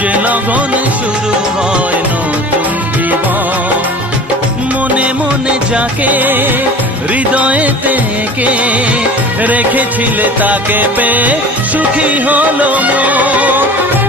যে লগন শুরু হয় নতুন জীবন। মনে মনে যাকে হৃদয়েতে এঁকে রেখেছিলে তাকে পেয়ে সুখী হলো মন।